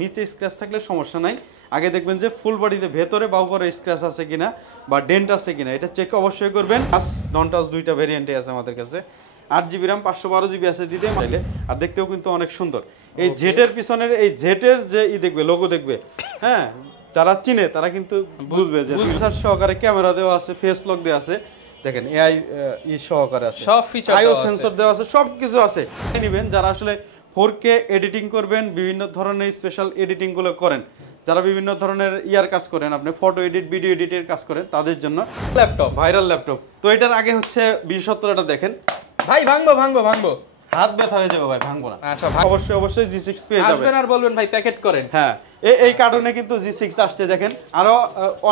নিচে স্ক্র্যাচ থাকলে সমস্যা নাই, আগে দেখবেন যে ফুল বডিতে ভেতরে বা উপরে স্ক্র্যাচ আছে কিনা বা ডেন্ট আছে কিনা এটা চেক অবশ্যই করবেন। টাচ নন টাচ দুইটা ভেরিয়েন্টে আছে আমাদের কাছে। 8GB RAM 512GB SSD দিয়ে চাইলে, আর দেখতেও কিন্তু অনেক সুন্দর। এই জেটের পিছনের এই জেটের যে দেখবে লোগো দেখবে, হ্যাঁ যারা চিনে তারা কিন্তু বুঝবে যে সেন্সর সহকারে ক্যামেরা দেওয়া আছে, ফেস লক দেওয়া আছে, দেখেন এআই সহকারে আছে, সব ফিচার আইও সেন্সর দেওয়া আছে, সব কিছু আছে। নেবেন যারা আসলে 4K এডিটিং করবেন, বিভিন্ন ধরনের স্পেশাল এডিটিং গুলো করেন, যারা বিভিন্ন ধরনের কাজ করেন, আপনি ফটো এডিট ভিডিও এডিটের কাজ করেন, তাদের জন্য ল্যাপটপ, ভাইরাল ল্যাপটপ। তো এটার আগে হচ্ছে বিশেষত্বটা দেখেন ভাই, ভাঙবো হাত ব্যথা হয়ে যাবে ভাই, ভাঙবো না। আচ্ছা অবশ্যই G6 পেয়ে যাবেন। আসবেন আর বলবেন ভাই প্যাকেট করেন। হ্যাঁ এই কার্টুনে কিন্তু G6 আসছে, দেখেন আরো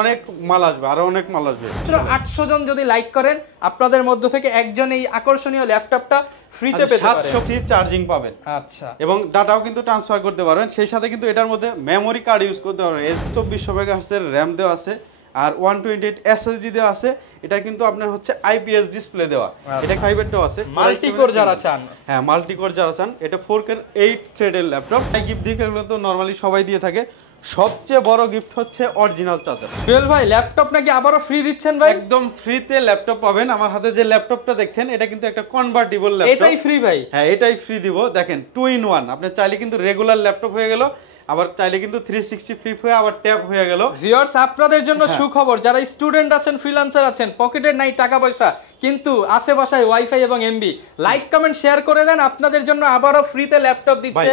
অনেক মাল আসবে, আরো অনেক মাল আসবে। 800 জন যদি লাইক করেন আপনাদের মধ্য থেকে একজন এই আকর্ষণীয় ল্যাপটপটা ফ্রিতে পেতে পারেন। 700 চার্জিং পাবেন। আচ্ছা, এবং ডাটাও কিন্তু ট্রান্সফার করতে পারবেন। সেই সাথে কিন্তু এটার মধ্যে মেমোরি কার্ড ইউজ করতে পারবেন। 2400 মেগাহার্টজের RAM দেওয়া আছে আর 128 SSD দেওয়া আছে। এটা কিন্তু আপনার হচ্ছে IPS ডিসপ্লে দেওয়া। এটা ফাইবারটাও আছে। মাল্টি কোর যারা চান, হ্যাঁ মাল্টি কোর যারা চান, এটা 4K 8 থ্রেডের ল্যাপটপ। এই গিফট দিয়ে এগুলো তো নরমালি সবাই দিয়ে থাকে। সবচেয়ে বড় গিফট হচ্ছে অরিজিনাল চার্জার। জুয়েল ভাই ল্যাপটপ নাকি আবারো ফ্রি দিচ্ছেন ভাই? একদম ফ্রিতে ল্যাপটপ পাবেন। আমার হাতে যে ল্যাপটপটা দেখছেন এটা কিন্তু একটা কনভার্টিবল ল্যাপটপ। এটাই ফ্রি ভাই? হ্যাঁ এটাই ফ্রি দিব। দেখেন 2 in 1, আপনি চাইলে কিন্তু রেগুলার ল্যাপটপ হয়ে গেল, আবার চাইলে কিন্তু 360 ফ্লিপ হয়ে আবার ট্যাব হয়ে গেল। ভিউয়ার্স আপনাদের জন্য সুখবর, যারা স্টুডেন্ট আছেন, ফ্রিল্যান্সার আছেন, পকেটে নাই টাকা পয়সা কিন্তু আছে বাসায় ওয়াইফাই এবং এমবি, লাইক কমেন্ট শেয়ার করে দেন, আপনাদের জন্য আবারও ফ্রিতে ল্যাপটপ দিচ্ছে।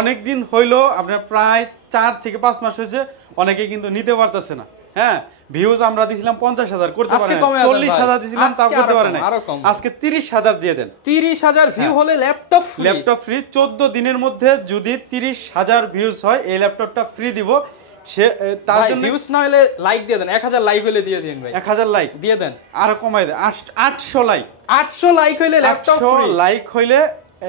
অনেকদিন হইলো আপনার প্রায় 4 থেকে 5 মাস হয়েছে, অনেকে কিন্তু নিতে পারতেছে না। হ্যাঁ ভিউজ আমরা দিছিলাম 50,000, করতে পারেন 40,000 দিছিলাম, তাও করতে পারেন না। আজকে 30,000 দিয়ে দেন। 30,000 ভিউ হলে ল্যাপটপ ফ্রি। 14 দিনের মধ্যে যদি 30,000 ভিউজ হয় এই ল্যাপটপটা ফ্রি দিব। সে তার জন্য ভিউজ না হলে লাইক দিয়ে দেন, 1000 লাইক হলে দিয়ে দিন ভাই। 1000 লাইক দিয়ে দেন, আরো কমাই দেন 800 লাইক। 800 লাইক হইলে ল্যাপটপ ফ্রি। 800 লাইক হইলে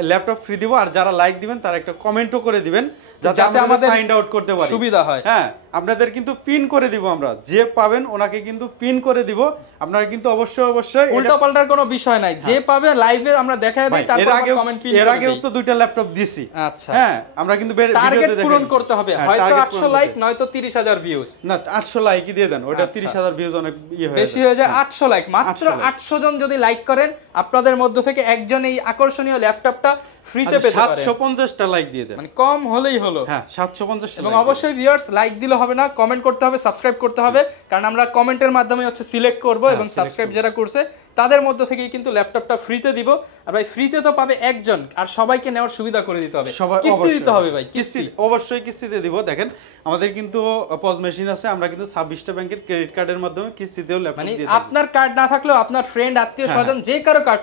ল্যাপটপ ফ্রি দিব। আর যারা লাইক দিবেন তারা একটা কমেন্টও করে দিবেন যাতে আমরা ফাইন্ড আউট করতে পারি, সুবিধা হয়। হ্যাঁ আপনাদের কিন্তু পিন করে দিব আমরা, যে পাবেন ওনাকে কিন্তু পিন করে দিব। আপনারা কিন্তু অবশ্যই উল্টাপাল্টার কোনো বিষয় নাই, যে পাবে লাইভে আমরা দেখায় দেই, তারপর কমেন্ট পিন। এর আগেও তো 2টা ল্যাপটপ দিছি। আচ্ছা হ্যাঁ আমরা কিন্তু টার্গেট পূরণ করতে হবে, হয়তো 800 লাইক নয়তো 30,000 ভিউজ। না 800 লাইকই দিয়ে দেন, ওটা 30,000 ভিউজ অনেক বেশি হয়ে যায়। 800 লাইক, মাত্র 800 জন যদি লাইক করেন আপনাদের মধ্য থেকে একজন এই আকর্ষণীয় ল্যাপটপটা ফ্রিতে পেতে পারেন। 750টা লাইক দিয়ে দেন, মানে কম হলেই হলো। হ্যাঁ 750টা। এবং অবশ্যই ভিউয়ার্স লাইক দিলে হবে না, কমেন্ট করতে হবে, সাবস্ক্রাইব করতে হবে, কারণ আমরা কমেন্টের মাধ্যমে হচ্ছে সিলেক্ট করব এবং সাবস্ক্রাইব যারা করছে তাদের মধ্য থেকেই কিন্তু ল্যাপটপটা ফ্রিতে দিব। আর ভাই ফ্রিতে তো পাবে একজন, আর সবাইকে নেওয়ার সুবিধা করে দিতে হবে। কিস্তি দিতে হবে ভাই, কিস্তি অবশ্যই কিস্তিতে দিব। দেখেন আমাদের কিন্তু পজ মেশিন আছে, আমরা কিন্তু 26টা ব্যাংকের ক্রেডিট কার্ডের মাধ্যমে কিস্তিতেও ল্যাপটপ দিয়ে দিই। আপনার কার্ড না থাকলেও আপনার ফ্রেন্ড আত্মীয় স্বজন যে কারো কার্ড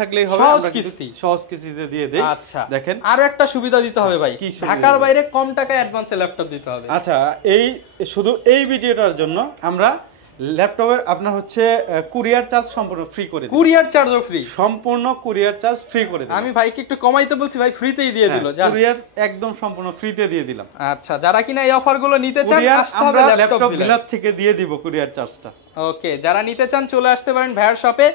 থাকলেই হবে, আমরা সহজ কিস্তিতে দিয়ে দেই। আচ্ছা দেখেন আরো একটা সুবিধা দিতে হবে ভাই, ঢাকার বাইরে কম টাকায় অ্যাডভান্সে ল্যাপটপ দিতে হবে। আচ্ছা শুধু এই ভিডিওটার জন্য আমরা ল্যাপটপের আপনার হচ্ছে কুরিয়ার চার্জ সম্পূর্ণ ফ্রি করে দিই। কুরিয়ার চার্জও ফ্রি, সম্পূর্ণ কুরিয়ার চার্জ ফ্রি করে দিই। আমি ভাইকে একটু কমাইতে বলছি, ভাই ফ্রিতেই দিয়ে দিল। কুরিয়ার একদম সম্পূর্ণ ফ্রিতে দিয়ে দিলাম। আচ্ছা যারা কিনা এই অফারগুলো নিতে চান আসতে হবে ল্যাপটপ বিলাত থেকে দিয়ে দিব কুরিয়ার চার্জটা। ওকে যারা নিতে চান চলে আসতে পারেন ভাইয়ার শপে।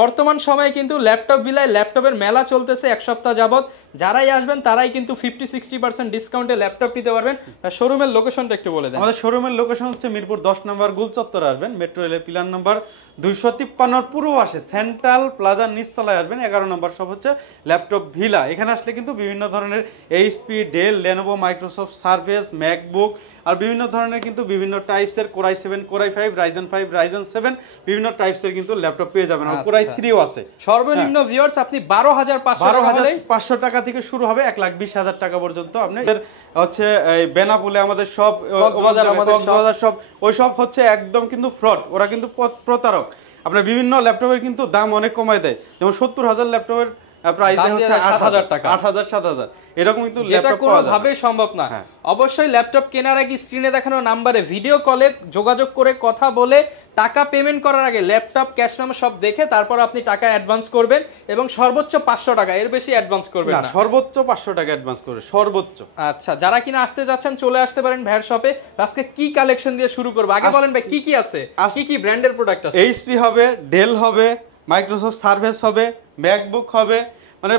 বর্তমান সময়ে কিন্তু ল্যাপটপ বিলায় ল্যাপটপের মেলা চলতেছে 1 সপ্তাহ যাবত। যারাই আসবেন তারাই কিন্তু 50-60% ডিসকাউন্টে ল্যাপটপ নিতে পারবেন। শোরুমের লোকেশনটা একটু বলে দেন। আমাদের শোরুমের লোকেশন হচ্ছে মিরপুর 10 নম্বর গোল চত্বরে আসবেন, মেট্রো রেলের পিলার নাম্বার 253 পূর্ব পাশে সেন্ট্রাল প্লাজার নিচতলায় আসবেন। 11 নম্বর শপ হচ্ছে ল্যাপটপ ভিলা। এখানে আসলে কিন্তু বিভিন্ন ধরনের HP, Dell, Lenovo, Microsoft Surface, MacBook আর বিভিন্ন ধরনের কিন্তু বিভিন্ন টাইপসের Core i7, Core i5, Ryzen 5, Ryzen 7 বিভিন্ন টাইপসের কিন্তু ল্যাপটপ পেয়ে যাবেন। আর Core i3ও আছে। সর্বনিম্ন ভিউয়ার্স আপনি 12,500 টাকা থেকে শুরু হবে 1,20,000 টাকা পর্যন্ত। আপনাদের হচ্ছে এই বেনাপোলে আমাদের সব, কক্সবাজার সব, ওই সব হচ্ছে একদম কিন্তু ফ্রড, ওরা কিন্তু প্রতারক। আপনার বিভিন্ন ল্যাপটপের কিন্তু দাম অনেক কমায় দেয়, যেমন 70,000 ল্যাপটপের প্রাইস হচ্ছে 8,000 টাকা, 8,000 7,000 এরকম কিন্তু ল্যাপটপ পাওয়া যায়। কোনোভাবেই সম্ভব না। অবশ্যই ল্যাপটপ কেনার আগে স্ক্রিনে দেখানো নাম্বারে ভিডিও কলে যোগাযোগ করে কথা বলে টাকা পেমেন্ট করার আগে ল্যাপটপ ক্যাশ মেমো সব দেখে তারপর আপনি টাকা অ্যাডভান্স করবেন এবং সর্বোচ্চ 500 টাকা, এর বেশি অ্যাডভান্স করবেন না। সর্বোচ্চ 500 টাকা অ্যাডভান্স করে সর্বোচ্চ। আচ্ছা যারা কিনা আসতে যাচ্ছেন চলে আসতে পারেন ভাইয়ের শপে। আজকে কি কালেকশন দিয়ে শুরু করব আগে বলেন ভাই, কি কি আছে, কি ব্র্যান্ডের প্রোডাক্ট আছে? এইচপি হবে, ডেল হবে, মাইক্রোসফট সার্ফেস হবে, ম্যাকবুক হবে, মানে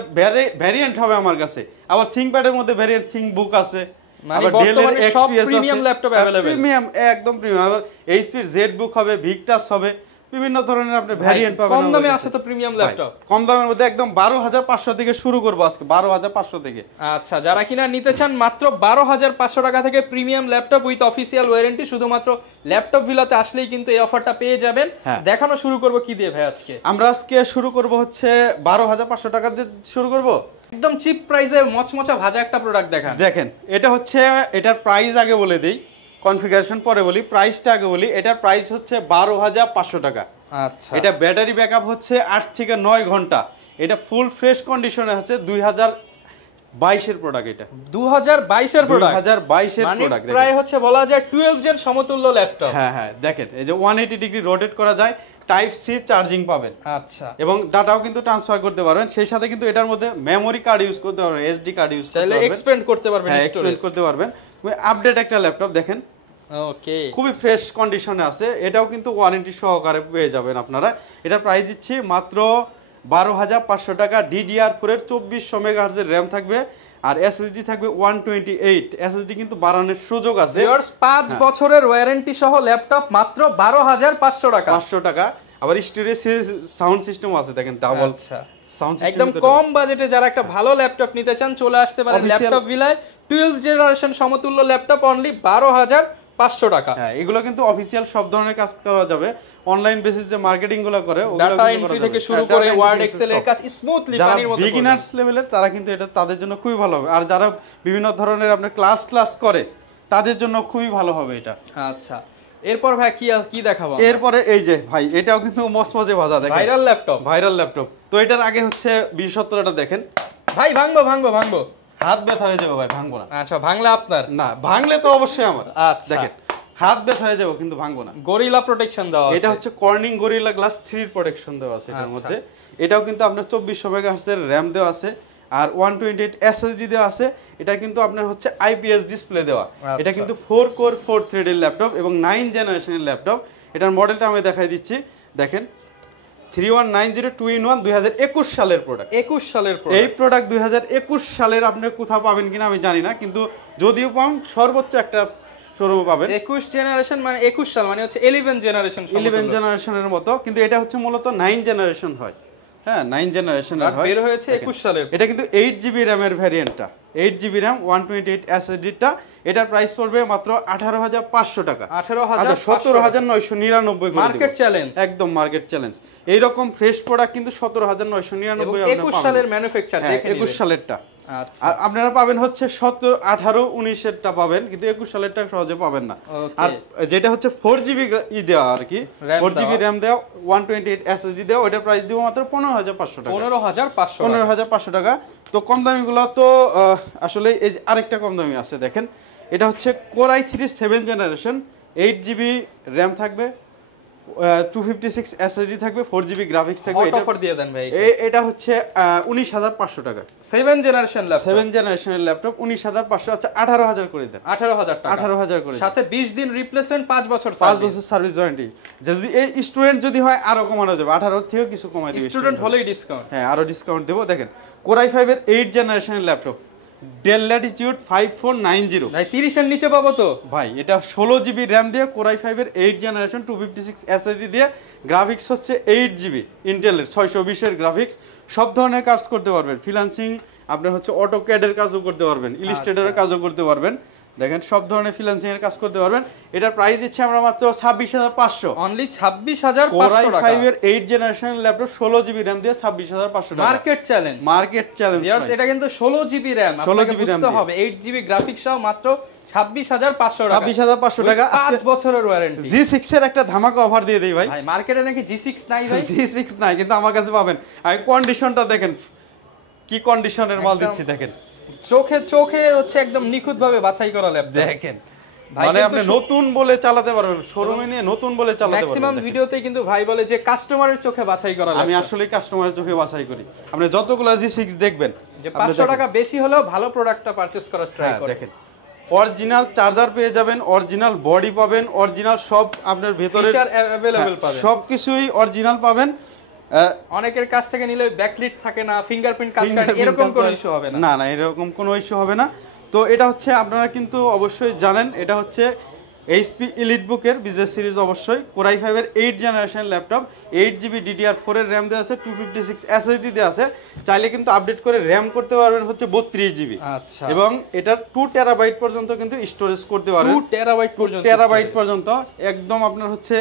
ভ্যারিয়েন্ট হবে আমার কাছে। আবার থিংকপ্যাডের মধ্যে ভ্যারিয়েন্ট থিংকবুক আছে, মানে আবার ডেলের বর্তমানে সব XPS প্রিমিয়াম আছে, ল্যাপটপ अवेलेबल, প্রিমিয়াম, একদম প্রিমিয়াম। আবার এইচপির জেডবুক হবে, ভিক্টাস হবে, বিভিন্ন ধরনের আপনি ভ্যারিয়েন্ট পাবেন। কম দামে আছে তো প্রিমিয়াম ল্যাপটপ, কম দামের মধ্যে একদম 12,500 থেকে শুরু করব আজকে, 12,500 থেকে। আচ্ছা, যারা কিনা নিতে চান মাত্র 12,500 টাকা থেকে premium laptop with official warranty, শুধুমাত্র ল্যাপটপ ভিলাতে আসলেই কিন্তু এই অফারটা পেয়ে যাবেন। দেখানো শুরু করব কি দিয়ে ভাই আজকে? আমরা আজকে শুরু করব হচ্ছে 12,500 টাকা দিয়ে শুরু করব, একদম চিপ প্রাইসে মচমচা ভাজা একটা প্রোডাক্ট দেখান। দেখেন এটা হচ্ছে, এটার প্রাইস আগে বলে দেই, কনফিগারেশন পরে বলি, প্রাইসটা আগে বলি। এটার প্রাইস হচ্ছে 12,500 টাকা। আচ্ছা, এটা ব্যাটারি ব্যাকআপ হচ্ছে 8 থেকে 9 ঘন্টা। এটা ফুল ফ্রেশ কন্ডিশনে আছে, 2022 এর প্রোডাক্ট। এটা 2022 এর প্রোডাক্ট, 2022 এর মানে প্রোডাক্ট, প্রায় হচ্ছে বলা যায় 12 জেন সমতুল্য ল্যাপটপ। হ্যাঁ হ্যাঁ, দেখেন এই যে 180 ডিগ্রি রোটেট করা যায়, টাইপ সি চার্জিং পাবেন। আচ্ছা, এবং ডাটাও কিন্তু ট্রান্সফার করতে পারবেন। সেই সাথে কিন্তু এটার মধ্যে মেমরি কার্ড ইউজ করতে পারবেন, এসডি কার্ড ইউজ করতে চাইলে পারবেন, এক্সপেন্ড করতে পারবেন, হ্যাঁ এক্সপেন্ড করতে পারবেন। আপডেট একটা ল্যাপটপ দেখেন, ওকে, খুবই ফ্রেশ কন্ডিশনে আছে। এটাও কিন্তু ওয়ারেন্টি সহকারে পেয়ে যাবেন আপনারা। এটার প্রাইস দিচ্ছি মাত্র 12,500 টাকা। DDR4 এর 2400 মেগাহার্জের র্যাম থাকবে, আর এসএসডি থাকবে 128। এসএসডি কিন্তু বাড়ানোর সুযোগ আছে। ভিউয়ার্স 5 বছরের ওয়ারেন্টি সহ ল্যাপটপ মাত্র 12,500 টাকা। 500 টাকা। আবার স্টোরেজ সাউন্ড সিস্টেম আছে, দেখেন ডাবল সাউন্ড সিস্টেম। একদম কম বাজেটে যারা একটা ভালো ল্যাপটপ নিতে চান চলে আসতে পারেন ল্যাপটপ ভিলায়। 12 জেনারেশন সমতুল্য ল্যাপটপ অনলি 12,500 টাকা। হ্যাঁ, এগুলো কিন্তু অফিশিয়াল সব ধরনের কাজ করা যাবে। অনলাইন বেসিস যে মার্কেটিং গুলো করে, ডাটা এন্ট্রি থেকে শুরু করে ওয়ার্ড এক্সেল এর কাজ স্মুথলি পানির মতো। বিগিনার্স লেভেলের তারা কিন্তু এটা তাদের জন্য খুবই ভালো হবে। আর যারা বিভিন্ন ধরনের আপনার ক্লাস করে তাদের জন্য খুবই ভালো হবে এটা। আচ্ছা, এরপর ভাই কি দেখাবো? এরপরে এই যে ভাই, এটাও কিন্তু মজমজে ভাজা, দেখেন ভাইরাল ল্যাপটপ। তো এটার আগে হচ্ছে বিশেষত্বটা দেখেন ভাই। ভাঙবো, হাত ব্যথা হয়ে যাবে ভাই, ভাঙবো না। আচ্ছা, ভাঙলে আপনার না, ভাঙলে তো অবশ্যই আমার। আচ্ছা, দেখেন হাত ব্যথা হয়ে যাবে কিন্তু ভাঙবো না। গরিলা প্রোটেকশন দেওয়া আছে, এটা হচ্ছে কর্নিং গরিলা গ্লাস 3 প্রোটেকশন দেওয়া আছে এটার মধ্যে। এটাও কিন্তু আপনার 2400 মেগাহার্টজের র্যাম দেওয়া আছে, আর 128 এসএসডি দেওয়া আছে। এটা কিন্তু আপনার হচ্ছে আইপিএস ডিসপ্লে দেওয়া। এটা কিন্তু 4 কোর 4 থ্রেডের ল্যাপটপ এবং 9 জেনারেশনের ল্যাপটপ। এটার মডেলটা আমি দেখাই দিচ্ছি, দেখেন 3190 2021 সালের প্রোডাক্ট। 21 সালের এই প্রোডাক্ট 2021 সালের আপনি কোথাও পাবেন কিনা আমি জানি না, কিন্তু যদিও পান সর্বোচ্চ একটা শোরুম পাবেন। 21 জেনারেশন মানে 21 সাল মানে হচ্ছে 11 জেনারেশন, 11 জেনারেশনের মতো, কিন্তু এটা হচ্ছে মূলত 9 জেনারেশন হয়। হ্যাঁ, 9 জেনারেশনের হয়, বের হয়েছে 21 সালের। এটা কিন্তু 8GB RAM এর ভ্যারিয়েন্টটা, 8GB RAM 128 SSD-টা। এটার প্রাইস পড়বে মাত্র 18,500 টাকা। 17,999 করে মার্কেট চ্যালেঞ্জ, একদম মার্কেট চ্যালেঞ্জ। এই রকম ফ্রেশ প্রোডাক্ট কিন্তু 17,999 এবং 21 সালের ম্যানুফ্যাকচার, দেখেন 21 সালেরটা। আচ্ছা, আর আপনারা পাবেন হচ্ছে 17, 18, 19 এরটা পাবেন, কিন্তু 21 সালেরটা সহজে পাবেন না। আর যেটা হচ্ছে 4GB দেওয়া আর কি, 4GB RAM দেওয়া 128 SSD দেওয়া, ওটার প্রাইস দিব মাত্র 15,500 টাকা। 15,500 টাকা। তো কম দামিগুলো তো আসলে এই যে আরেকটা কম দামি আছে, দেখেন এটা হচ্ছে Core i3 7 generation, 8GB RAM থাকবে, 256 SSD থাকবে, 4GB গ্রাফিক্স থাকবে। এটা অফার দিয়ে দেন ভাই। এটা হচ্ছে 19,500 টাকা। 7 জেনারেশন ল্যাপটপ, 7 জেনারেশনের ল্যাপটপ 19,500। আচ্ছা 18,000 করে দেন। 18,000 টাকা, 18,000 করে সাথে 20 দিন রিপ্লেসমেন্ট, 5 বছর সার্ভিস ওয়ারেন্টি। যদি এই স্টুডেন্ট যদি হয় আরো কমানো যাবে, 18 থেকে কিছু কমাই দিবে। স্টুডেন্ট হলেই ডিসকাউন্ট, হ্যাঁ আরো ডিসকাউন্ট দেব। দেখেন Core i5 এর 8 জেনারেশনের ল্যাপটপ, Dell Latitude 5490। ভাই 30 এর নিচে পাবো তো ভাই? এটা 16GB RAM দিয়ে Core i5 এর 8 জেনারেশন 256 SSD দিয়ে, গ্রাফিক্স হচ্ছে 8GB ইন্টেলের 620 এর গ্রাফিক্স। সব ধরনের কাজ করতে পারবেন, ফ্রিল্যান্সিং আপনার হচ্ছে অটোক্যাড এর কাজও করতে পারবেন, ইলাস্ট্রেটরের কাজও করতে পারবেন। দেখেন সব ধরনের ফ্রিল্যান্সিং এর কাজ করতে পারবেন। এটার প্রাইস দিচ্ছে আমরা মাত্র 26,500, অনলি 26,500 টাকা। Core i5 এর 8 জেনারেশনের ল্যাপটপ 16GB RAM দিয়ে 26,500 টাকা। Market challenge, price. এটা কিন্তু 16GB RAM, আপনাকে বুঝতে হবে 8GB গ্রাফিক্স সহ মাত্র 26,500 টাকা। 26,500 টাকা। 5 বছরের ওয়ারেন্টি। G6 এর একটা ধামাকা অফার দিয়ে দেই ভাই। ভাই মার্কেটে নাকি G6 নাই ভাই? G6 নাই, কিন্তু আমার কাছে পাবেন। আর কন্ডিশনটা দেখেন, কি কন্ডিশনের মাল দিচ্ছি দেখেন, চোখে হচ্ছে একদম নিখুঁত ভাবে বাছাই করা ল্যাপটপ দেখেন। মানে আপনি নতুন বলে চালাতে পারবেন, শোরুমে নিয়ে নতুন বলে চালাতে পারবেন। ম্যাক্সিমাম ভিডিওতেই কিন্তু ভাই বলে যে কাস্টমারের চোখে বাছাই করা ল্যাপটপ। আমি আসলেই কাস্টমারের চোখে বাছাই করি। আপনি যতগুলো G6 দেখবেন, যে 500 টাকা বেশি হলেও ভালো প্রোডাক্টটা পারচেজ করার ট্রাই করেন। দেখেন অরিজিনাল চার্জার পেয়ে যাবেন, অরিজিনাল বডি পাবেন, অরিজিনাল সব আপনার ভেতরে ফিচার अवेलेबल পাবেন, সবকিছুই অরিজিনাল পাবেন। অনেকের কাছ থেকে নিলে ব্যাকলিট থাকে না, ফিঙ্গারপ্রিন্ট কাজ করে, এরকম কোনো ইস্যু হবে না? না না, এরকম কোনো ইস্যু হবে না। তো এটা হচ্ছে আপনারা কিন্তু অবশ্যই জানেন, এটা হচ্ছে এইচপি এলিটবুকের বিজনেস সিরিজ, অবশ্যই Core i5 এর 8 জেনারেশন ল্যাপটপ, 8GB DDR4 এর র্যাম দেওয়া আছে, 256 SSD দেওয়া আছে। চাইলে কিন্তু আপডেট করে র্যাম করতে পারবেন হচ্ছে 32GB। আচ্ছা, এবং এটা 2 টেরাবাইট পর্যন্ত কিন্তু স্টোরেজ করতে পারবেন, 2 টেরাবাইট পর্যন্ত, টেরাবাইট পর্যন্ত। একদম আপনার হচ্ছে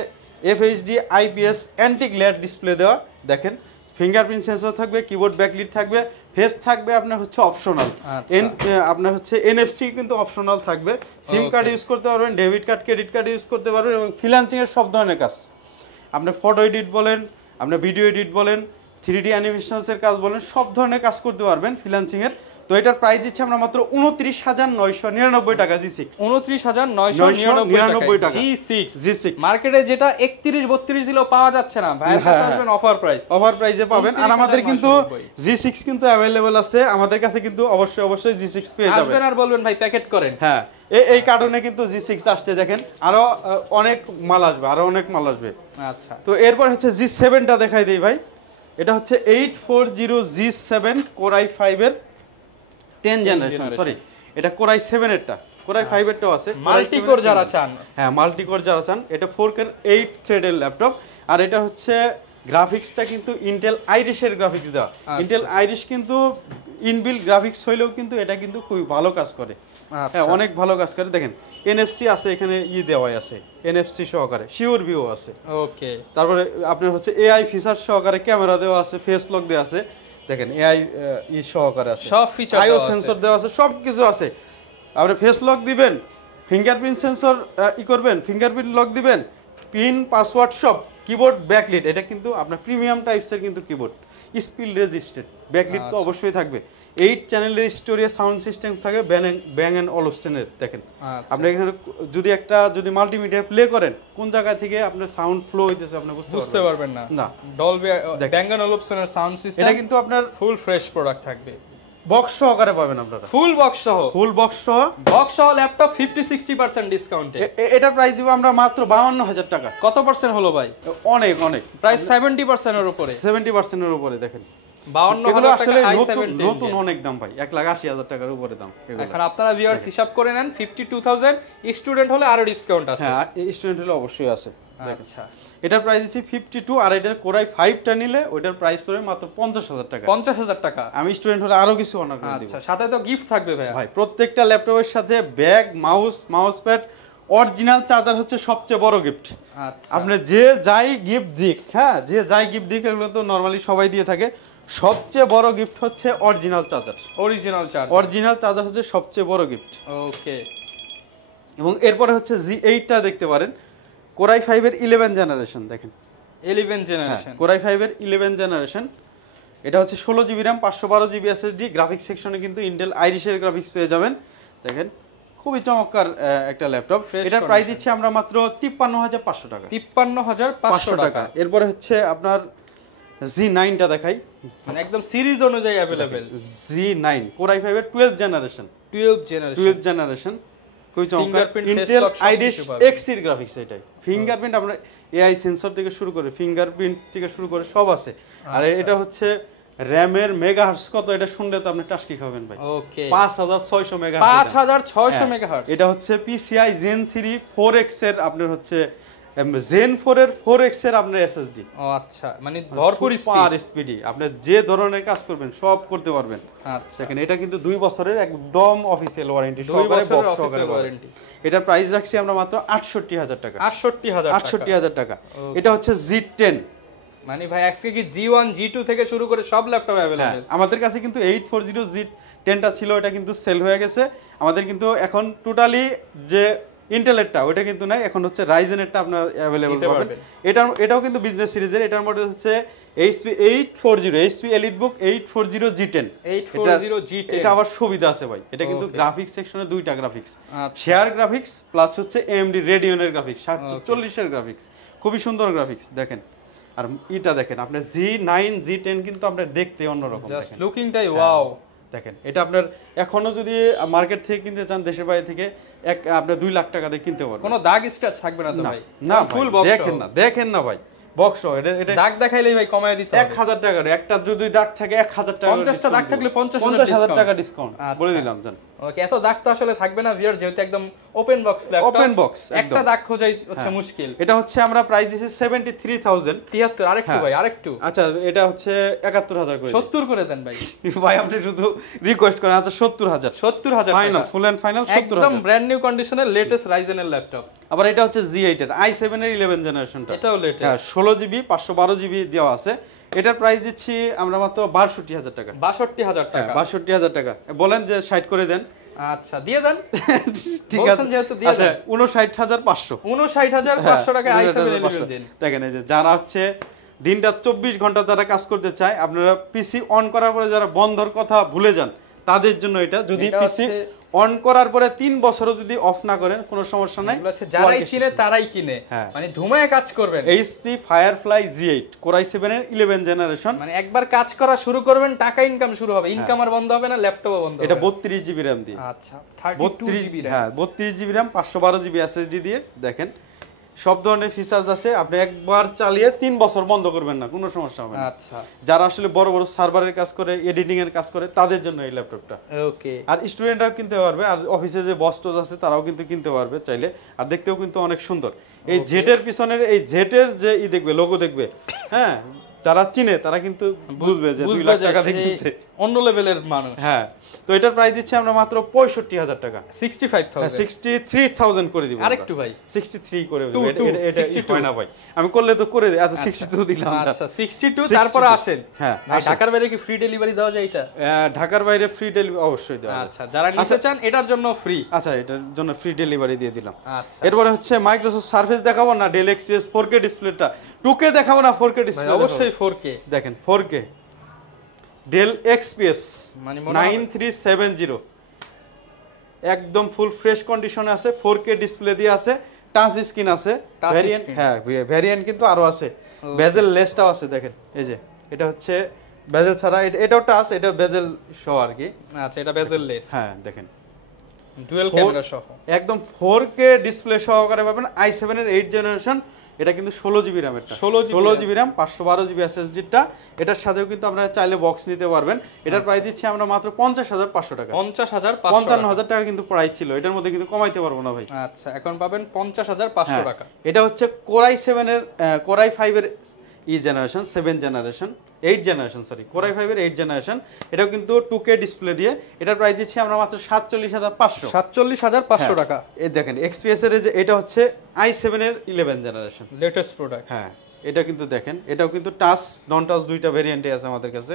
FHD IPS anti glare display দেওয়া। দেখেন ফিঙ্গারপ্রিন্ট সেন্সর থাকবে, কিবোর্ড ব্যাকলিট থাকবে, ফেস থাকবে আপনার হচ্ছে অপশনাল, আপনার হচ্ছে NFC কিন্তু অপশনাল থাকবে। সিম কার্ড ইউজ করতে পারবেন, debit card, credit card use করতে পারবেন, এবং ফ্রিল্যান্সিং এর সব ধরনের কাজ, আপনার ফটো এডিট বলেন, আপনার ভিডিও এডিট বলেন, 3D অ্যানিমেশনসের কাজ বলেন, সব ধরনের কাজ করতে পারবেন ফ্রিল্যান্সিং এর। তো এটার প্রাইস দিচ্ছি আমরা মাত্র 29,999 টাকা। G6 29,999 টাকা G6 মার্কেটে যেটা 31-32 দিলেও পাওয়া যাচ্ছে না ভাই, আসবেন অফার প্রাইস, অফার প্রাইসে পাবেন। আর আমাদের কিন্তু G6 কিন্তু अवेलेबल আছে আমাদের কাছে, কিন্তু অবশ্যই G6 পেয়ে যাবেন। আসবেন আর বলবেন ভাই প্যাকেট করেন। হ্যাঁ, এই কারণে কিন্তু G6 আসছে। দেখেন আরো অনেক মাল আসবে, আরো অনেক মাল আসবে। আচ্ছা, তো এরপর হচ্ছে G7টা দেখাই দেই ভাই। এটা হচ্ছে 840 G7 Core i5 এর 10 জেনারেশন, সরি এটা Core i7 এরটা, Core i5 এরটাও আছে। মাল্টি কোর যারা চান, হ্যাঁ মাল্টি কোর যারা চান, এটা 4K 8 থ্রেডের ল্যাপটপ। আর এটা হচ্ছে গ্রাফিক্সটা কিন্তু ইন্টেল আইরিশের গ্রাফিক্স দেওয়া। ইন্টেল আইরিশ কিন্তু ইনবিল্ট গ্রাফিক্স হইলেও কিন্তু এটা কিন্তু খুবই ভালো কাজ করে। হ্যাঁ অনেক ভালো কাজ করে। দেখেন NFC আছে এখানে, দেওয়া আছে NFC সহকারে, শিওর ভিউ আছে। ওকে, তারপরে আপনার হচ্ছে AI ফিচার সহকারে ক্যামেরা দেওয়া আছে, ফেস লক দেওয়া আছে। দেখেন AI সহকারে আছে, সব ফিচার, IO সেন্সর দেওয়া আছে, সব কিছু আছে। আপনি ফেস লক দিবেন, ফিঙ্গারপ্রিন্ট সেন্সর করবেন, ফিঙ্গারপ্রিন্ট লক দিবেন, পিন পাসওয়ার্ড সব, কিবোর্ড ব্যাকলিট। এটা কিন্তু আপনার প্রিমিয়াম টাইপসের কিন্তু কিবোর্ড, স্পিল রেজিস্টেড, ব্যাকলিট তো অবশ্যই থাকবে। 8 চ্যানেলের স্টোরিয়া সাউন্ড সিস্টেম থাকে, ব্যাং এন্ড অলফসেনের। দেখেন আপনি এখানে যদি মাল্টিমিডিয়া প্লে করেন, কোন জায়গা থেকে আপনার সাউন্ড ফ্লো হইতেছে আপনি বুঝতে পারবেন না। ডলবি ব্যাং এন্ড অলফসেনের সাউন্ড সিস্টেম, এটা কিন্তু আপনার ফুল ফ্রেশ প্রোডাক্ট থাকবে, বক্স সহকারে পাবেন আপনারা, ফুল বক্স সহ ল্যাপটপ 50-60% ডিসকাউন্টে। এটা প্রাইস দিব আমরা মাত্র 52,000 টাকা। কত পার্সেন্ট হলো ভাই? অনেক প্রাইস 70% এর উপরে, 70% এর উপরে। দেখেন 52,000 টাকা নতুন অনেক দাম ভাই, 1,80,000 টাকার উপরে দাম। এখন আপনারা ভিউয়ার্স হিসাব করে নেন, 52,000 স্টুডেন্ট হলে আরো ডিসকাউন্ট আছে। হ্যাঁ স্টুডেন্ট হলে অবশ্যই আছে। আচ্ছা, এটার প্রাইস দিচ্ছি 52, আর এটার Core i5 টা নিলে ওটার প্রাইস পড়বে মাত্র 50,000 টাকা। 50,000 টাকা। আমি স্টুডেন্ট হলে আরো কিছু অনার করে দিব। আচ্ছা, সাথে তো গিফট থাকবে ভাই। প্রত্যেকটা ল্যাপটপের সাথে bag, mouse pad, original charger হচ্ছে সবচেয়ে বড় গিফট। আচ্ছা, আপনি যে যাই গিফট দিক, হ্যাঁ যে যাই গিফট দিক, এগুলো তো নরমালি সবাই দিয়ে থাকে, সবচেয়ে বড় গিফট হচ্ছে অরিজিনাল চার্জার। অরিজিনাল চার্জার হচ্ছে সবচেয়ে বড় গিফট। ওকে, এবং এরপরে হচ্ছে G8 টা দেখতে পারেন, Core i5 এর 11 জেনারেশন। দেখেন 11 জেনারেশন, Core i5 এর 11 জেনারেশন। এটা হচ্ছে 16GB RAM, 512GB SSD। Graphics সেকশনে কিন্তু ইন্টেল আইরিশের গ্রাফিক্স পেয়ে যাবেন। দেখেন খুবই চমৎকার একটা ল্যাপটপ। এটার প্রাইস দিচ্ছি আমরা মাত্র 53,500 টাকা। 53,500 টাকা। এরপরে হচ্ছে আপনার G9 টা দেখাই, মানে একদম সিরিজ অনুযায়ী अवेलेबल। G9 Core i5 এর 12 জেনারেশন, খুবই চমৎকার। ইন্টেল আইরিশ X এর গ্রাফিক্স। এটাই ফিঙ্গারপ্রিন্ট, আপনার AI সেন্সর থেকে শুরু করে ফিঙ্গারপ্রিন্ট থেকে শুরু করে সব আছে। আর এটা হচ্ছে র‍্যামের মেগাহার্টজ কত, এটা শুনলে তো আপনি টাস্কি খাবেন ভাই। ওকে, 5600 মেগাহার্টজ। 5600 মেগাহার্টজ। এটা হচ্ছে PCI Gen 3 4X এর, আপনার হচ্ছে Gen 4 এর 4X এর আপনার SSD। ও আচ্ছা, মানে ভরপুর স্পিড, আপনি যে ধরনের কাজ করবেন সব করতে পারবেন। আচ্ছা, দেখেন এটা কিন্তু 2 বছরের একদম অফিশিয়াল ওয়ারেন্টি সহকারে, বক্স সহকারে ওয়ারেন্টি। এটার প্রাইস রাখছি আমরা মাত্র 68,000 টাকা। 68,000 টাকা। এটা হচ্ছে G10, মানে ভাই আজকে কি G1 G2 থেকে শুরু করে সব ল্যাপটপ अवेलेबल। আমাদের কাছে কিন্তু 840 G10 টা ছিল, এটা কিন্তু সেল হয়ে গেছে। আমাদের কিন্তু এখন টোটালি যে ইন্টেলেরটা ওটা কিন্তু নাই, এখন হচ্ছে রাইজেনেরটা আপনার अवेलेबल পাবেন। এটাও কিন্তু বিজনেস সিরিজের। এটার মডেল হচ্ছে HP 840, HP EliteBook 840 G10। এটা আবার সুবিধা আছে ভাই, এটা কিন্তু গ্রাফিক্স সেকশনে দুইটা গ্রাফিক্স, শেয়ার গ্রাফিক্স প্লাস হচ্ছে AMD Radeon-এর গ্রাফিক্স, 740 এর গ্রাফিক্স, খুবই সুন্দর গ্রাফিক্স। দেখেন আর এটা দেখেন আপনার G9 G10 কিন্তু আপনার দেখতে অন্যরকম, জাস্ট লুকিংটাই ওয়াও। দেখেন এটা আপনার এখনো যদি মার্কেট থেকে কিনতে চান, দেশের বাইরে থেকে আপনার 2 লাখ টাকা দিয়ে কিনতে পারবেন, কোনো দাগ স্ক্র্যাচ থাকবে না তো ভাই? না ফুল বক্স। দেখেন না ভাই, বক্স এটা এটা দাগ দেখাইলেই ভাই কমায় দিতে হবে 1000 টাকা একটা যদি দাগ থাকে 1000 টাকা 50টা দাগ থাকলে 50000 টাকা ডিসকাউন্ট বলে দিলাম জান ওকে এত দাগ তো আসলে থাকবে না ভিউয়ার যেহেতু একদম open box laptop open box একটা দাগ খোঁজাই হচ্ছে মুশকিল এটা হচ্ছে আমরা প্রাইস দিছি 73000 73 আরেকটু ভাই আরেকটু আচ্ছা এটা হচ্ছে 71000 করে 70 করে দেন ভাই ভাই আপনি শুধু রিকোয়েস্ট করেন আচ্ছা 70000 ফাইনাল ফুল এন্ড ফাইনাল 70000 একদম ব্র্যান্ড নিউ কন্ডিশনের লেটেস্ট রাইজেন এর ল্যাপটপ আবার এটা হচ্ছে G8 এর i7 এর 11 জেনারেশনটা এটাও লেটেস্ট হ্যাঁ 16GB 512GB দেওয়া আছে এটার প্রাইস দিচ্ছি আমরা মাত্র 62000 টাকা 62000 টাকা 62000 টাকা বলেন যে 60 করে দেন আচ্ছা দিয়ে দেন ঠিক আছে যেহেতু দিয়ে আচ্ছা 59500 59500 টাকা i7 11 দেখেন এই যে যারা হচ্ছে দিনটা 24 ঘন্টা যারা কাজ করতে চায় আপনারা পিসি অন করার পরে যারা বন্ধর কথা ভুলে যান তাদের জন্য এটা যদি পিসি অন করার পরে 3 বছরও যদি অফ না করেন কোনো সমস্যা নাই যারাই কিনে তারাই কিনে মানে ধুমায় কাজ করবেন HP Firefly G8 Core i7 এর 11 জেনারেশন মানে একবার কাজ করা শুরু করবেন টাকা ইনকাম শুরু হবে ইনকাম আর বন্ধ হবে না ল্যাপটপও বন্ধ হবে এটা 32GB RAM দিয়ে আচ্ছা 32GB RAM হ্যাঁ 32GB RAM 512GB SSD দিয়ে দেখেন সব ধরনের ফিচারস আছে আপনি একবার চালিয়ে 3 বছর বন্ধ করবেন না কোনো সমস্যা হবে না আচ্ছা যারা আসলে বড় বড় সার্ভারের কাজ করে এডিটিং এর কাজ করে তাদের জন্য এই ল্যাপটপটা ওকে আর স্টুডেন্টরাও কিনতে পারবে আর অফিসে যে বসটস আছে তারাও কিন্তু কিনতে পারবে চাইলে আর দেখতেও কিন্তু অনেক সুন্দর এই জেটের পিছনের এই জেটের যে দেখবে লোগো দেখবে হ্যাঁ যারা চিনে তারা কিন্তু বুঝবে যে 2 লাখ টাকা দিয়ে কিনছে অন্য লেভেলের মানুষ হ্যাঁ তো এটার প্রাইস দিচ্ছি আমরা মাত্র 65000 টাকা 65000 63000 করে দিব আরেকটু ভাই 63 করে দিব এটা হয় না ভাই আমি করলে তো করে দেই আচ্ছা 62 দিলাম আচ্ছা 62 তারপর আসেন হ্যাঁ ভাই ঢাকার বাইরে কি ফ্রি ডেলিভারি দেওয়া যায় এটা ঢাকার বাইরে ফ্রি ডেলিভারি অবশ্যই দেওয়া আচ্ছা যারা নিতে চান এটার জন্য ফ্রি আচ্ছা এটার জন্য ফ্রি ডেলিভারি দিয়ে দিলাম আচ্ছা এরপরে হচ্ছে মাইক্রোসফট সারফেস দেখাবো না ডেল এক্সপিএস 4K ডিসপ্লেটা 2K দেখাবো না 4K ডিসপ্লে অবশ্যই 4K দেখেন 4K ডেল এক্সপিএস মানে 9370 একদম ফুল ফ্রেশ কন্ডিশনে আছে 4K ডিসপ্লে দিয়ে আছে টাচ স্ক্রিন আছে ভেরিয়েন্ট হ্যাঁ ভেরিয়েন্ট কিন্তু আরো আছে বেজেল লেসটাও আছে দেখেন এই যে এটা হচ্ছে বেজেল ছাড়া এটাও টাচ এটা বেজেল সহ আর কি আচ্ছা এটা বেজেল লেস হ্যাঁ দেখেন ডুয়াল ক্যামেরা সহ একদম 4K ডিসপ্লে সহকারে পাবেন i7 এর 8 জেনারেশন এটা কিন্তু 16GB RAM এর 16GB RAM 512GB SSD টা এটার সাথেও কিন্তু আপনারা চাইলে বক্স নিতে পারবেন এটার প্রাইস দিচ্ছি আমরা মাত্র 50500 টাকা 55000 টাকা কিন্তু প্রাইস ছিল এটার মধ্যে কিন্তু কমাইতে পারবো না ভাই আচ্ছা এখন পাবেন 50500 টাকা এটা হচ্ছে Core i7 এর Core i5 এর generation 7 generation 8 generation sorry Core i5 এর 8 জেনারেশন এটাও কিন্তু 2K ডিসপ্লে দিয়ে এটার প্রাইস দিচ্ছি আমরা মাত্র 47500 47500 টাকা এই দেখেন XPS এর যে এটা হচ্ছে i7 এর 11 জেনারেশন লেটেস্ট প্রোডাক্ট হ্যাঁ এটা কিন্তু দেখেন এটাও কিন্তু টাচ নন টাচ দুইটা ভেরিয়েন্টে আছে আমাদের কাছে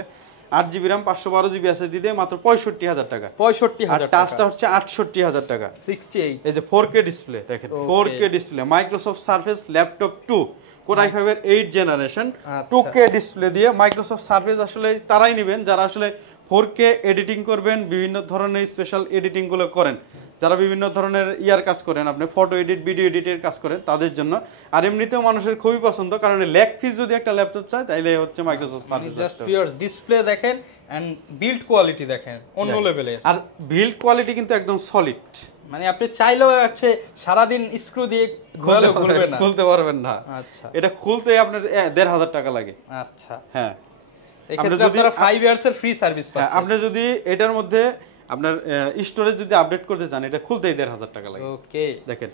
8GB RAM 512GB SSD দিয়ে মাত্র 65000 টাকা 65000 টাকা টাচটা হচ্ছে 68000 টাকা 68 এই যে 4K ডিসপ্লে দেখেন 4K display Microsoft surface laptop 2 Core i5 এর 8 জেনারেশন 2K ডিসপ্লে দিয়ে মাইক্রোসফট সারফেস আসলে তারাই নেবেন যারা আসলে 4K এডিটিং করবেন বিভিন্ন ধরনের স্পেশাল এডিটিং গুলো করেন যারা বিভিন্ন ধরনের কাজ করেন আপনি ফটো এডিট ভিডিও এডিটের কাজ করেন তাদের জন্য আর এমনিতেও মানুষের খুবই পছন্দ কারণ লেগ পিস যদি একটা ল্যাপটপ চায় তাইলে হচ্ছে Microsoft surface just pure display দেখেন এন্ড বিল্ড কোয়ালিটি দেখেন অন্য লেভেলের আর বিল্ড কোয়ালিটি কিন্তু একদম সলিড মানে আপনি চাইলেও হচ্ছে সারা দিন স্ক্রু দিয়ে ঘোরালেও খুলবে না খুলতে পারবেন না আচ্ছা এটা খুলতে আপনার 1500 টাকা লাগে আচ্ছা হ্যাঁ এক্ষেত্রে আপনারা 5 ইয়ার্স এর ফ্রি সার্ভিস পাচ্ছেন আপনি যদি এটার মধ্যে আপনার স্টোরেজ যদি আপডেট করতে চান এটা খুলতেই 1500 টাকা লাগে ওকে দেখেন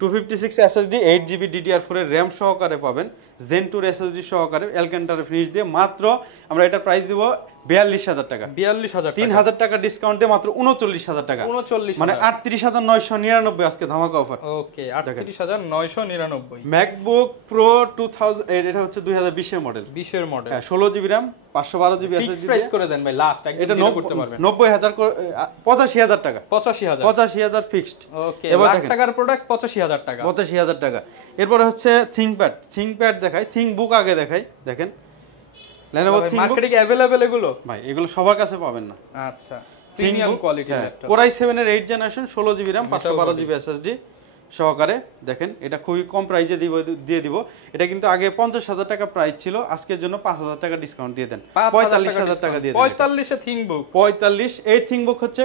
256 SSD 8GB DDR4 এর RAM সহকারে পাবেন Zen 2 SSD সহকারে Alcantara ফিনিশ দিয়ে মাত্র আমরা এটা প্রাইস দেব 42000 টাকা 42000 3000 টাকা ডিসকাউন্ট দিয়ে মাত্র 39000 টাকা 39 মানে 38999 আজকে ধামাকা অফার ওকে 38999 MacBook Pro 2000 এটা হচ্ছে 2020 এর মডেল 20 এর মডেল হ্যাঁ 16GB RAM 512GB SSD fix price করে দেন ভাই লাস্ট একদম ডিল করতে পারবেন 90000 85000 টাকা 85000 ফিক্সড ওকে লাখ টাকার প্রোডাক্ট 85000 টাকা 85000 টাকা এরপরে হচ্ছে ThinkPad দেখাই ThinkBook আগে দেখাই দেখেন Lenovo ThinkBook মার্কেটে কি अवेलेबल এগুলো ভাই এগুলো সবার কাছে পাবেন না আচ্ছা premium quality laptop Core i7 এর 8 generation 16GB RAM 512GB SSD সহকারে দেখেন এটা খুবই কম প্রাইসে দিয়ে দিব এটা কিন্তু আগে 50000 টাকা প্রাইস ছিল আজকের জন্য 5000 টাকা ডিসকাউন্ট দিয়ে দেন 45000 টাকা দিয়ে দেন 45 এ ThinkBook 45 এই ThinkBook হচ্ছে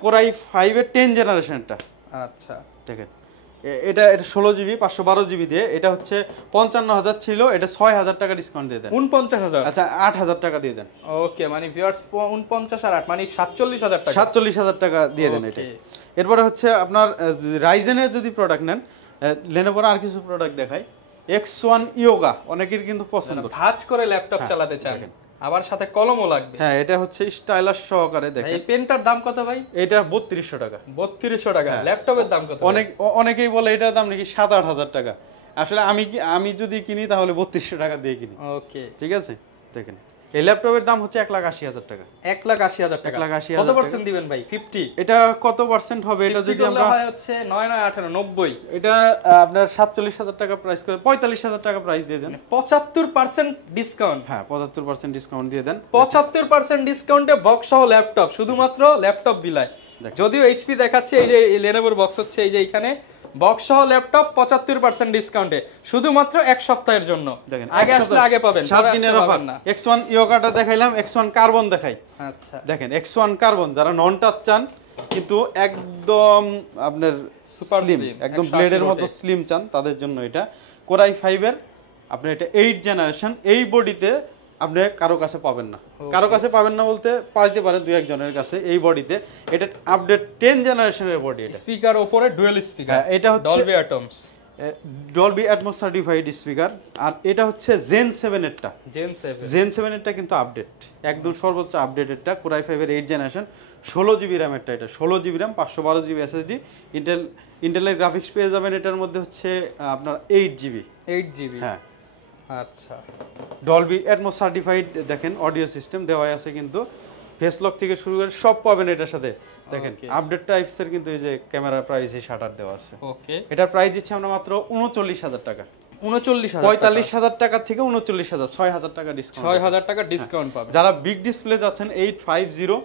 Core i5 এর 10 জেনারেশনটা আচ্ছা দেখেন এটা 16 জিবি 512 জিবি দিয়ে, এটা হচ্ছে 55,000 ছিল, এটা 6,000 টাকা ডিসকাউন্ট দিয়ে দেন। 49,000, আচ্ছা 8,000 টাকা দিয়ে দেন। ওকে, মানে ভিউয়ার্স 49 আর 8 মানে 47,000 টাকা, 47,000 টাকা দিয়ে দেন এটা। এরপরে হচ্ছে আপনার রাইজেনের যদি প্রোডাক্ট নেন, লেনোভোর আর কিছু প্রোডাক্ট দেখাই। X1 ইয়োগা অনেকের কিন্তু পছন্দ, ভাঁজ করে ল্যাপটপ চালাতে চান, আবার সাথে কলমও লাগবে। হ্যাঁ, এটা হচ্ছে স্টাইলাস সহকারে দেখেন। এই পেনটার দাম কত ভাই? এটা 3200 টাকা। 3200 টাকা। ল্যাপটপের দাম কত? অনেকেই বলে এটার দাম নাকি 7-8 হাজার টাকা। আসলে আমি যদি কিনি তাহলে 3200 টাকা দিয়ে কিনি। ওকে, ঠিক আছে, দেখেন এই ল্যাপটপের দাম হচ্ছে 1,80,000 টাকা। 1,80,000 টাকা। 1,80,000 কত পার্সেন্ট দিবেন ভাই? 50। এটা কত পার্সেন্ট হবে? এটা যদি আমরা হয় হচ্ছে 9 9 18 90, এটা আপনার 47,000 টাকা প্রাইস করে 45,000 টাকা প্রাইস দিয়ে দেন। 75% ডিসকাউন্ট। হ্যাঁ, 75% ডিসকাউন্ট দিয়ে দেন। 75% ডিসকাউন্টে বক্স সহ ল্যাপটপ, শুধুমাত্র ল্যাপটপ বিলায়। যদিও এইচপি দেখাচ্ছে, এই যে লেনোভোর বক্স হচ্ছে এই যে এখানে বক্স সহ ল্যাপটপ 75% ডিসকাউন্টে, শুধুমাত্র এক সপ্তাহের জন্য। দেখেন, আগে আসলে আগে পাবেন, 7 দিনের অফার। X1 ইয়োগাটা দেখাইলাম, X1 কার্বন দেখাই। আচ্ছা, দেখেন X1 কার্বন যারা নন টাচ চান কিন্তু একদম আপনার সুপার স্লিম, একদম ব্লেডের মতো স্লিম চান, তাদের জন্য এটা Core i5 এর আপনার এটা 8 জেনারেশন। এই বডিতে আপনি কারো কাছে পাবেন না, কারো কাছে পাবেন না বলতে পাইতে পারে দুই একজনের কাছে। এই বডিতে এটা আপডেট 10 জেনারেশনের বডি। এটা স্পিকার উপরে ডুয়াল স্পিকার, এটা হচ্ছে Dolby Atmos, Dolby Atmos certified speaker. আর এটা হচ্ছে Zen 7 এরটা, Zen 7 এরটা কিন্তু আপডেট, একদম সর্বোচ্চ আপডেটেডটা। Core i5 এর 8 জেনারেশন, 16 জিবি র্যাম এরটা। এটা 16 জিবি র্যাম, 512 জিবি SSD। ইন্টেলের গ্রাফিক্স পেয়ে যাবেন এটার মধ্যে হচ্ছে আপনার 8 জিবি। হ্যাঁ, আচ্ছা। ডলবি অ্যাটমস সার্টিফাইড দেখেন, অডিও সিস্টেম দেওয়া আছে কিন্তু, ফেস লক থেকে শুরু করে সব পাবেন এটার সাথে। দেখেন আপডেট টাইপস এর কিন্তু এই যে ক্যামেরা প্রাইস এই শাটার দেওয়া আছে। ওকে, এটার প্রাইস দিচ্ছি আমরা মাত্র 39,000 টাকা। 39,000, 45,000 টাকা থেকে 39,000, 6,000 টাকা ডিসকাউন্ট, 6,000 টাকা ডিসকাউন্ট পাবেন। যারা বিগ ডিসপ্লে যাচ্ছেন 850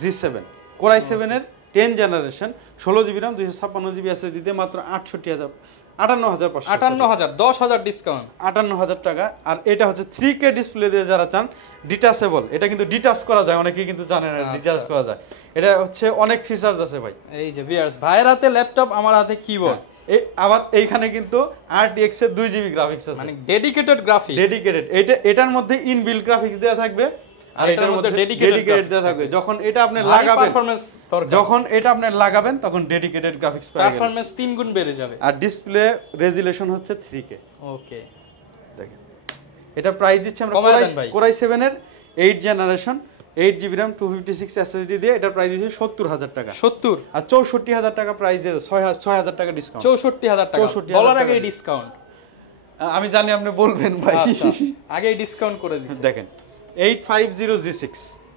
G7 Core i7 এর 10 generation, 16 GB RAM, 256 GB SSD দিয়ে মাত্র 58,000, 58,000, 10,000 ডিসকাউন্ট, 58,000 টাকা। আর এটা হচ্ছে 3K ডিসপ্লে দিয়ে যারা চান, ডিটাচেবল, এটা কিন্তু ডিটাচ করা যায়, অনেকেই কিন্তু জানেন না ডিটাচ করা যায়। এটা হচ্ছে অনেক ফিচারস আছে ভাই। এই যে ভিউয়ার্স, ভাইয়ের হাতে ল্যাপটপ, আমার হাতে কিবোর্ড। এই আবার এইখানে কিন্তু RTX এর 2 GB গ্রাফিক্স আছে, মানে ডেডিকেটেড গ্রাফিক্স। এটার মধ্যে ইনবিল্ট গ্রাফিক্স দেওয়া থাকবে, আর এটার মধ্যে ডেডিকেটেড দেওয়া থাকবে। যখন এটা আপনি লাগাবেন তখন ডেডিকেটেড গ্রাফিক্স পাবেন, পারফরম্যান্স 3 গুণ বেড়ে যাবে। আর ডিসপ্লে রেজোলিউশন হচ্ছে 3K। ওকে, দেখেন এটা প্রাইস দিচ্ছি আমরা Core i7 এর 8 জেনারেশন, 8 জিবি র্যাম, 256 SSD দিয়ে এটার প্রাইস দিচ্ছি 70,000 টাকা। 70 আর 64,000 টাকা প্রাইস দিয়ে 6,000 টাকা ডিসকাউন্ট। 64,000 টাকা বলার আগেই ডিসকাউন্ট। আমি জানি আপনি বলবেন ভাই, আগেই ডিসকাউন্ট করে দিচ্ছি। দেখেন 850 G6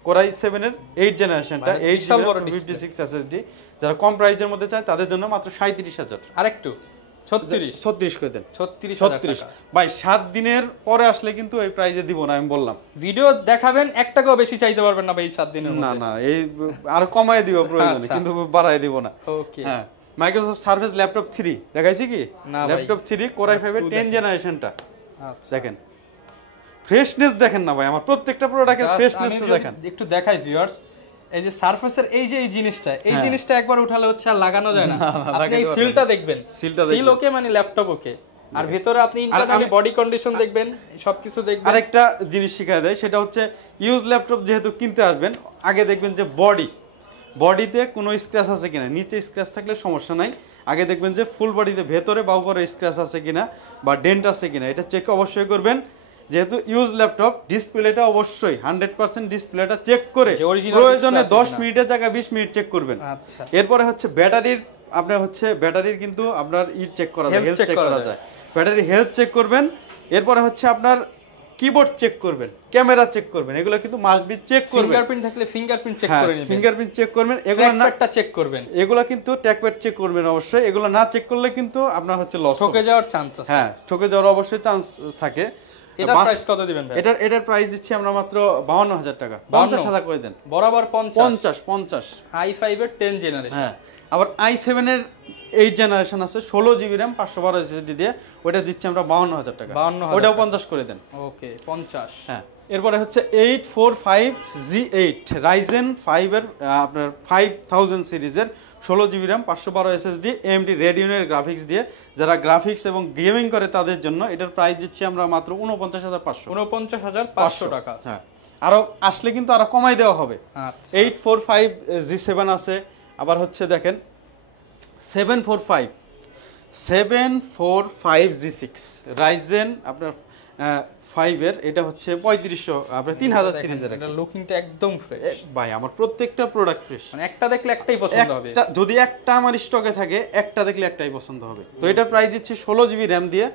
Core i7 এর 8 জেনারেশনটা, 856 SSD, যারা কম প্রাইসের মধ্যে চায় তাদের জন্য মাত্র 37,000। আরেকটু 36 করে দেন, 36 ভাই। 7 দিনের পরে আসলে কিন্তু এই প্রাইসে দিব না, আমি বললাম। ভিডিও দেখাবেন, 1 টাকাও বেশি চাইতে পারবেন না ভাই 7 দিনের মধ্যে। না, এই আর কমায় দিব প্রয়োজনে, কিন্তু বাড়ায় দিব না। ওকে, হ্যাঁ, মাইক্রোসফট সার্ফেস ল্যাপটপ 3 দেখাইছি কি? ল্যাপটপ 3 Core i5 এর 10 জেনারেশনটা। আচ্ছা, দেখেন ফ্রেশনেস দেখেন না ভাই, আমার প্রত্যেকটা প্রোডাক্টের ফ্রেশনেস দেখেন। একটু দেখাই ভিউয়ার্স, এই যে সারফেসের এই যে এই জিনিসটা একবার উঠালে হচ্ছে আর লাগানো যায় না। আপনি এই সিলটা দেখবেন, সিল ওকে মানে ল্যাপটপ ওকে, আর ভিতরে আপনি ইন্টারনালি বডি কন্ডিশন দেখবেন, সবকিছু দেখবেন। আরেকটা জিনিস শিখায় দেয়, সেটা হচ্ছে ইউজ ল্যাপটপ যেহেতু কিনতে আসবেন, আগে দেখবেন যে বডিতে কোনো স্ক্র্যাচ আছে কিনা। নিচে স্ক্র্যাচ থাকলে সমস্যা নাই, আগে দেখবেন যে ফুল বডিতে ভেতরে বাউপরে স্ক্র্যাচ আছে কিনা বা ডেন্ট আছে কিনা, এটা চেক অবশ্যই করবেন। যেহেতু ইউজ ল্যাপটপ, ডিসপ্লেটা অবশ্যই 100% ডিসপ্লেটা চেক করে প্রয়োজনে 10 মিনিটের জায়গায় 20 মিনিট চেক করবেন। আচ্ছা, এরপরে হচ্ছে ব্যাটারির কিন্তু আপনার চেক করা যায়, হেলথ চেক করা যায়, ব্যাটারি হেলথ চেক করবেন। এরপরে হচ্ছে আপনার কিবোর্ড চেক করবেন, ক্যামেরা চেক করবেন, এগুলো কিন্তু মাস্ট বি চেক করবেন। ফিঙ্গারপ্রিন্ট থাকলে ফিঙ্গারপ্রিন্ট চেক করে নেবেন, ফিঙ্গারপ্রিন্ট চেক করবেন, এগুলো না ট্র্যাকপ্যাডটা চেক করবেন, এগুলো কিন্তু ট্র্যাকপ্যাড চেক করবেন অবশ্যই। এগুলো না চেক করলে কিন্তু আপনার হচ্ছে লস, ঠকে যাওয়ার চান্স আছে। হ্যাঁ, ঠকে যাওয়ার অবশ্যই চান্স থাকে। এটার প্রাইস কত দিবেন ভাই? এটার প্রাইস দিচ্ছি আমরা মাত্র 52,000 টাকা। 50,000 করে দেন, বরাবর 50 i5 এর 10 জেনারেশন। হ্যাঁ, আবার i7 এর 8 জেনারেশন আছে, 16 জিবি র্যাম, 512 SSD দিয়ে, ওটা দিচ্ছি আমরা 52,000 টাকা। ওটাও 50 করে দেন। ওকে, 50। হ্যাঁ, এরপরে হচ্ছে 845 G8 Ryzen 5 এর আপনার 5000 সিরিজের 16 GB RAM 512 SSD AMD Radeon-এর graphics দিয়ে, যারা গ্রাফিক্স এবং গেমিং করে তাদের জন্য এটার প্রাইস দিচ্ছি আমরা মাত্র 49,500। 49,500 টাকা। হ্যাঁ, আরো আসলে কিন্তু আরো কমাই দেওয়া হবে। আচ্ছা 845 G7 আছে, আবার হচ্ছে দেখেন 745 G6 Ryzen আপনার 5 এর, এটা হচ্ছে 3500 আপনার 3000 সিরিজের। এটা লুকিংটা একদম ফ্রেশ ভাই আমার প্রত্যেকটা প্রোডাক্ট ফ্রেশ, মানে একটা দেখলে একটাই পছন্দ হবে। একটা যদি একটা আমার স্টকে থাকে একটা দেখলে একটাই পছন্দ হবে। তো এটার প্রাইস দিচ্ছি 16 GB RAM দিয়ে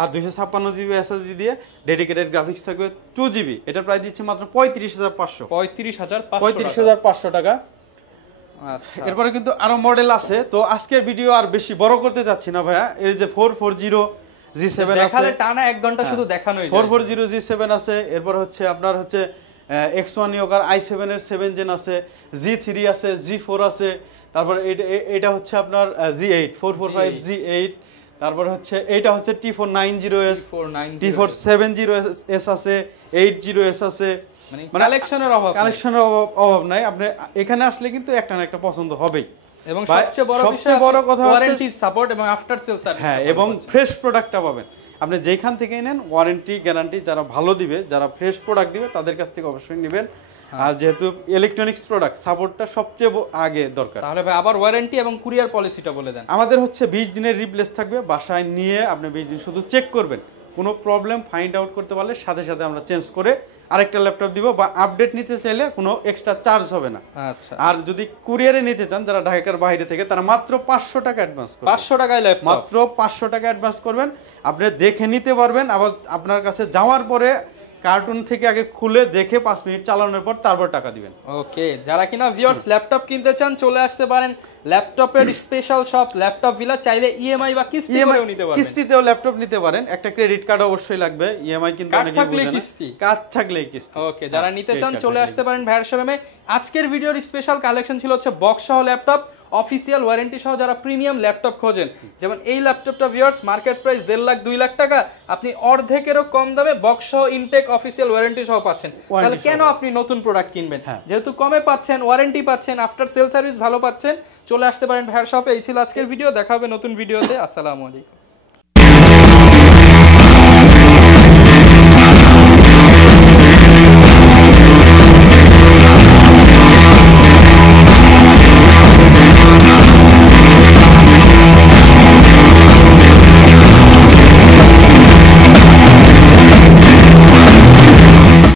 আর 256 GB SSD দিয়ে, ডেডিকেটেড গ্রাফিক্স থাকবে 2 GB। এটার প্রাইস দিচ্ছি মাত্র 35,500। 35,500 টাকা। আচ্ছা এরপরে কিন্তু আরো মডেল আছে, তো আজকের ভিডিও আর বেশি বড় করতে যাচ্ছি না ভাইয়া। এই যে 440 G7 আছে, দেখালে টানা 1 ঘন্টা শুধু দেখানোই যায়। 440 G7 আছে, এরপর হচ্ছে আপনার হচ্ছে X1 ইয়োগার i7 এর 7 জেন আছে, G3 আছে, G4 আছে, তারপর এটা হচ্ছে আপনার G8 445 G8, তারপর হচ্ছে এটা হচ্ছে T490S, T470S আছে, 80S আছে। মানে কালেকশনের অভাব নাই। আপনি এখানে আসলে কিন্তু একটা না একটা পছন্দ হবেই। এবং সবচেয়ে বড় কথা হচ্ছে ওয়ারেন্টি সাপোর্ট এবং আফটার সেল সার্ভিস। হ্যাঁ, এবং ফ্রেশ প্রোডাক্টটা পাবেন। আপনি যেখান থেকে নেন ওয়ারেন্টি গ্যারান্টি যারা ভালো দিবে, যারা ফ্রেশ প্রোডাক্ট দিবে তাদের কাছ থেকে অবশ্যই নেবেন। আর যেহেতু ইলেকট্রনিক্স প্রোডাক্ট, সাপোর্টটা সবচেয়ে আগে দরকার। তাহলে ভাই আবার ওয়ারেন্টি এবং কুরিয়ার পলিসিটা বলে দেন। আমাদের হচ্ছে 20 দিনের রিপ্লেস থাকবে, বাসায় নিয়ে আপনি 20 দিন শুধু চেক করবেন, কোনো প্রবলেম ফাইন্ড আউট করতে পারলে সাথে সাথে আমরা চেঞ্জ করে আরেকটা ল্যাপটপ দিব, বা আপডেট নিতে চাইলে কোনো এক্সট্রা চার্জ হবে না। আচ্ছা, আর যদি কুরিয়ারে নিতে চান যারা ঢাকার বাইরে থেকে, তারা মাত্র 500 টাকা অ্যাডভান্স করবেন। 500 টাকায় ল্যাপটপ, মাত্র 500 টাকা অ্যাডভান্স করবেন, আপনি দেখে নিতে পারবেন। আবার আপনার কাছে যাওয়ার পরে কার্টুন থেকে আগে খুলে দেখে 5 মিনিট চালানোর পর তারপর টাকা দিবেন। ওকে, যারা কিনা ভিউয়ার্স ল্যাপটপ কিনতে চান চলে আসতে পারেন ল্যাপটপের স্পেশাল শপ ল্যাপটপ ভিলা। চাইলে ইএমআই বা কিস্তিতেও নিতে পারবেন। কিস্তিতেও ল্যাপটপ নিতে পারেন, একটা ক্রেডিট কার্ড অবশ্যই লাগবে। ইএমআই কিন্তু কার্ড অনেকেই থাকলে বুঝে না, কিস্তি, কার্ড থাকলেই কিস্তি। ওকে, যারা নিতে চান চলে আসতে পারেন ভাইয়ের শোরুমে। আজকের ভিডিওর স্পেশাল কালেকশন ছিল হচ্ছে বক্স সহ ল্যাপটপ, অফিসিয়াল ওয়ারেন্টি সহ যারা প্রিমিয়াম ল্যাপটপ খোঁজেন। যেমন এই ল্যাপটপটা viewers market price 1.5 lakh 2 lakh টাকা, আপনি অর্ধেকেরও কম দামে বক্স সহ ইনটেক অফিসিয়াল ওয়ারেন্টি সহ পাচ্ছেন। তাহলে কেন আপনি নতুন প্রোডাক্ট কিনবেন? যেহেতু কমে পাচ্ছেন, ওয়ারেন্টি পাচ্ছেন, আফটার সেল সার্ভিস ভালো পাচ্ছেন, চলে আসতে পারেন ভাইয়ের শপে। এই ছিল আজকের ভিডিও, দেখা হবে নতুন ভিডিওতে। আসসালামু আলাইকুম।